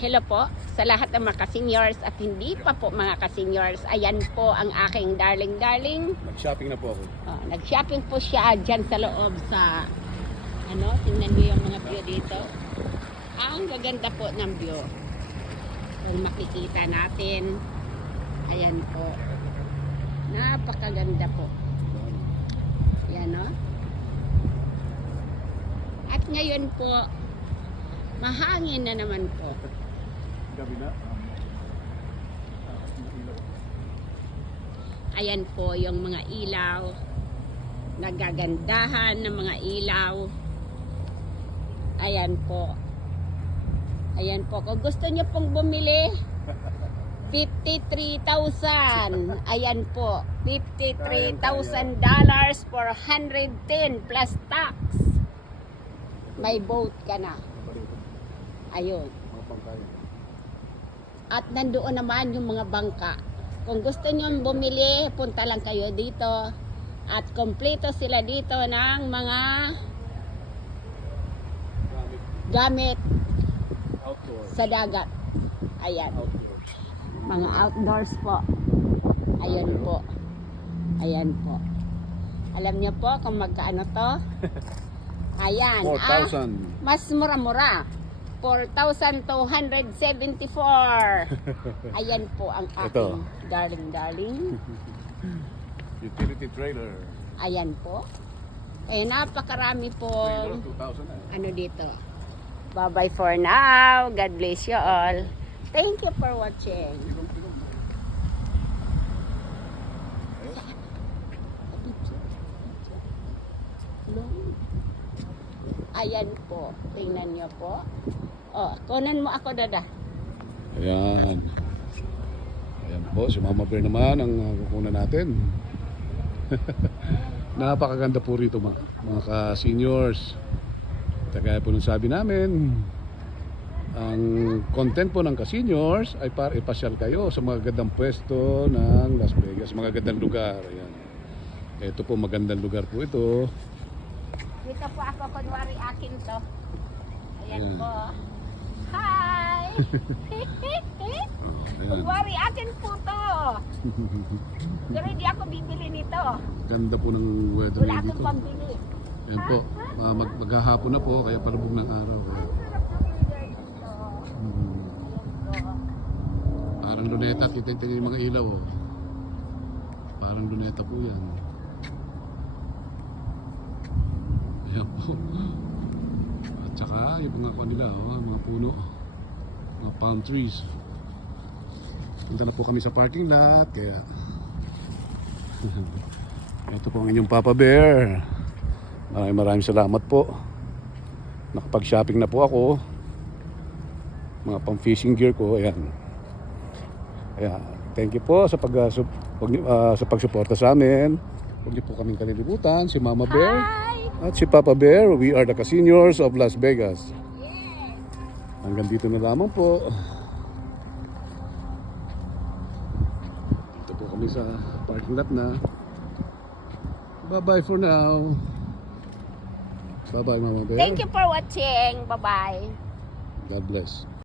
Hello po sa lahat ng mga ka-seniors at hindi pa po mga ka-seniors. Ayan po ang aking darling. Nag-shopping na po ako. Nag-shopping po siya dyan sa loob sa tingnan niyo yung mga view dito. Ang gaganda po ng view. Kung makikita natin, ayan po. Napakaganda po. Ayan o. At ngayon po, mahangin na naman po. Gabi na. Ayan po yung mga ilaw. Nagagandahan ng mga ilaw. Ayan po. Ayan po. Kung gusto nyo pong bumili, 53,000. Ayan po. $53,000 for 110 plus tax. May boat ka na. Ayun. At nandoon naman yung mga bangka. Kung gusto nyo bumili, punta lang kayo dito. At kompleto sila dito ng mga gamit sa dagat. Ayan. Mga outdoors po. Ayan po. Ayan po. Alam niyo po kung magkaano to? Ayan. 4,000. Mas mura-mura. 4,274. Ayan po ang aking darling. Utility trailer. Ayan po. Napakarami po. Trailer, 2,000 na. Ano dito. Bye-bye for now. God bless you all. Thank you for watching. Ayan po. Tingnan nyo po. Kunin mo ako, dada. Ayan. Ayan po, si Mama Bear naman ang kukunan natin. Napakaganda po rito mga ka-seniors. Kaya po nung sabi namin, ang content po ng ka-seniors ay para ipasyal kayo sa mga gandang pwesto ng Las Vegas, mga gandang lugar. Ayan. Ito po, magandang lugar po ito. Dito po ako, kunwari akin to. Ayan Ayan. po. Hi! Kunwari akin po to. Pero hindi ako bibili nito. Ganda po ng weather Wala dito. akong pambili. Ayan po, maghahapon na po, kaya palubog ng araw. Kaya. Ang sarap ng weather dito. Hmm. Ayan po. Parang luneta, tingnan yung mga ilaw. Oh. Parang luneta po yan. Ayan po. At saka yung mga kuha nila, mga puno, mga palm trees. Punta na po kami sa parking lot, kaya ito po ang inyong Papa Bear. Maraming salamat po. Nakapag-shopping na po ako. Mga pang-fishing gear ko, ayan. Kaya, thank you po sa pagsuporta sa amin. Huwag niyo po kaming kalilimutan, si Mama Bear Hi! at si Papa Bear. We are the ka-seniors of Las Vegas. Yes! Hanggang dito na lamang po. Dito po kami sa parking lot na. Bye-bye for now. Bye-bye, Mama Bear. Thank you for watching. Bye-bye. God bless.